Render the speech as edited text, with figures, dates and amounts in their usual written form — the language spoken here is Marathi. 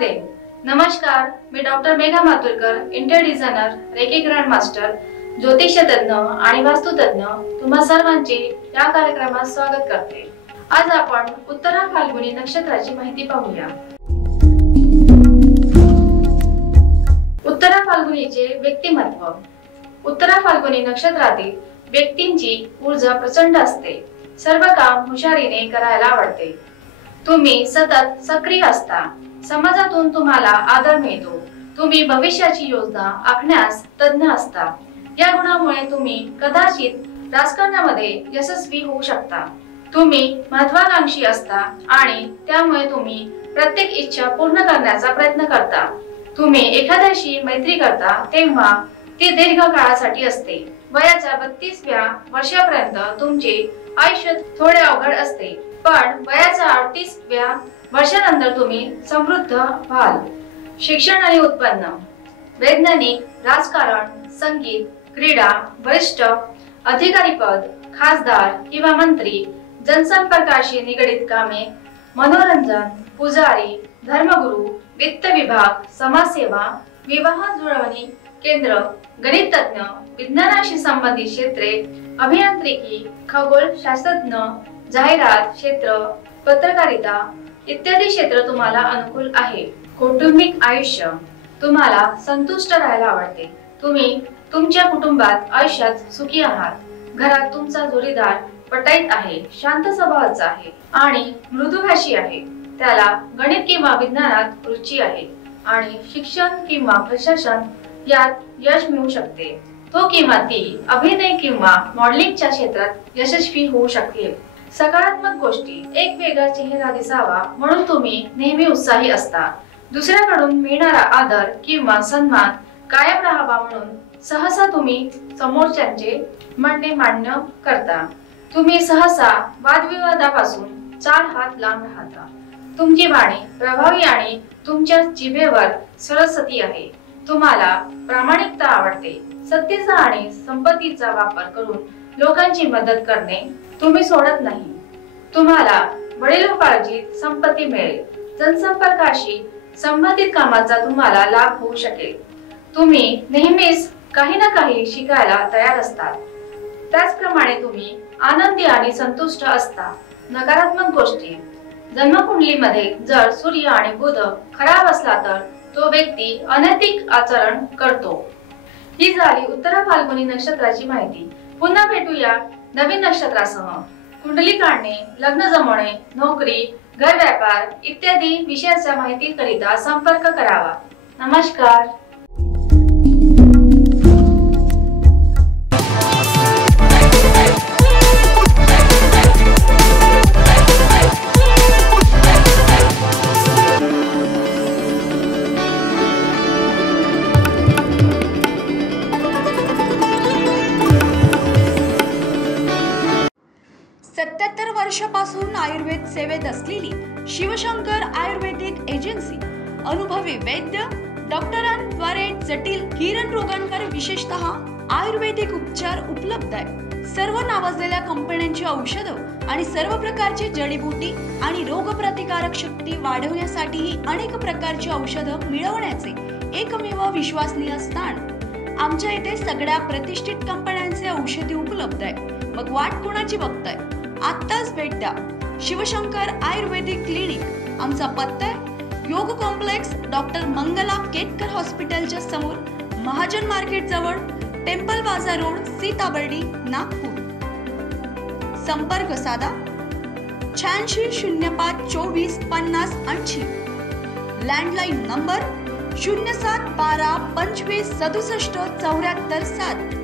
मध्ये नमस्कार, मी doctor Megha Maturkar, interior designer, reiki grand master, ज्योतिष्य तज्ञ आणि वास्तु तज्ञ तुम्हा सर्वांचे या कार्यक्रमात स्वागत करते। आज आपण उत्तरा फाल्गुनी नक्षत्राची माहिती पाहूया। उत्तरा फाल्गुनीचे व्यक्तिमत्व। उत्तरा फाल्गुनी नक्षत्रातील व्यक्तींची ऊर्जा प्रचंड असते। सर्व काम हुशारीने करायला आवडते। तुम्ही सतत सक्रिय असता। समाजातून तुम्हाला आदर मिळतो। तुम्ही भविष्याची योजना आखण्यास तज्ञ असता। या गुणामुळे तुम्ही कदाचित राजकारणामध्ये यशस्वी होऊ शकता। तुम्ही महत्त्वाकांक्षी असता आणि त्यामुळे तुम्ही प्रत्येक इच्छा पूर्ण करण्याचा प्रयत्न करता। तुम्ही एखाद्याशी मैत्री करता तेव्हा ती दीर्घ काळासाठी असते। वयाच्या 32व्या वर्षापर्यंत तुमचे आयुष्य थोडे अवघड असते, पण वयाच्या 38व्या वर्षानंतर तुम्ही समृद्ध व्हाल। शिक्षण आणि उत्पन्न। वैज्ञानिक, राजकारण, संगीत, क्रीडा, वरिष्ठ अधिकारी पद, खासदार किंवा मंत्री, जनसंपर्काशी निगडित कामे, मनोरंजन, पुजारी, धर्मगुरू, वित्त विभाग, समाजसेवा, विवाह जुळवणी केंद्र, गणित तज्ञ, विज्ञानाशी संबंधित क्षेत्रे, अभियांत्रिकी, खगोल शास्त्रज्ञ, जाहिरात क्षेत्र, पत्रकारिता इत्यादी क्षेत्र तुम्हाला अनुकूल आहे। कौटुंबिक आयुष्य। तुम्हाला संतुष्ट राहायला आवडते। तुम्ही तुमच्या कुटुंबात आयुष्यात सुखी आहात। घरात तुमचा जोडीदार पटाईत आहे, शांत स्वभावाचा आहे आणि मृदुभाषी आहे। त्याला गणित किंवा विज्ञानात रुची आहे आणि शिक्षण किंवा प्रशासन यात यश मिळू शकते। तो किंवा ती अभिनय किंवा मॉडेलिंगच्या क्षेत्रात यशस्वी होऊ शकेल। सकारात्मक गोष्टी। एक वेगळा चेहरा दिसावा म्हणून तुम्ही नेहमी उत्साही असता। दुसऱ्याकडून मिळणारा आदर किंवा सन्मान कायम राहावा म्हणून सहसा तुम्ही समोरच्यांचे म्हणणे मान्य करता। तुम्ही सहसा वादविवादापासून 4 हात लांब राहता। तुमची वाणी प्रभावी आणि तुमच्या जिभेवर सरस्वती आहे। तुम्हाला प्रामाणिकता आवडते। सत्तेचा आणि संपत्तीचा वापर करून लोकांची मदत करणे तुम्ही सोडत नाही। तुम्हाला वडिलोपार्जित संपत्ती मिळेल। जनसंपर्काशी संबंधित कामाचा तुम्हाला लाभ होऊ शकेल। तुम्ही नेहमीच काही ना काही शिकायला तयार असतात। त्याचप्रमाणे तुम्ही आनंदी आणि संतुष्ट असता। नकारात्मक गोष्टी। जन्मकुंडलीमध्ये जर सूर्य आणि बुध खराब असला तर तो व्यक्ती अनैतिक आचरण करतो। ही झाली उत्तरा फाल्गुनी नक्षत्राची माहिती। पुन्हा भेटूया नवीन नक्षत्रासह। कुंडली काढणे, लग्न जमवणे, नोकरी, घर व्यापार इत्यादी विषयाच्या माहिती करिता संपर्क करावा। नमस्कार। वर्षापासून आयुर्वेद सेवेत असलेली शिवशंकर आयुर्वेदिक एजन्सी अनुभवी वैद्य डॉक्टरांद्वारे जटिल किरण रोगांवर विशेषतः आयुर्वेदिक उपचार उपलब्ध आहे। सर्व नावाजलेल्या कंपन्यांची औषधं आणि सर्व प्रकारची जडीबुटी आणि रोगप्रतिकारक शक्ती वाढवण्यासाठी अनेक प्रकारची औषधं मिळवण्याचे एकमेव विश्वसनीय स्थान। आमच्या इथे सगळ्या प्रतिष्ठित कंपन्यांचे औषधी उपलब्ध आहे। मग वाट कोणाची बघताय? आत्ताच भेट द्या शिवशंकर आयुर्वेदिक क्लिनिक। आमचा पत्ता आहे योग कॉम्प्लेक्स, डॉक्टर मंगला केतकर हॉस्पिटलच्या समोर, महाजन मार्केट जवळ, टेम्पल बाजार रोड, सीताबर्डी, नागपूर। संपर्क साधा 86 05 24 50 80। Landline number 07 12 25 67 74 7।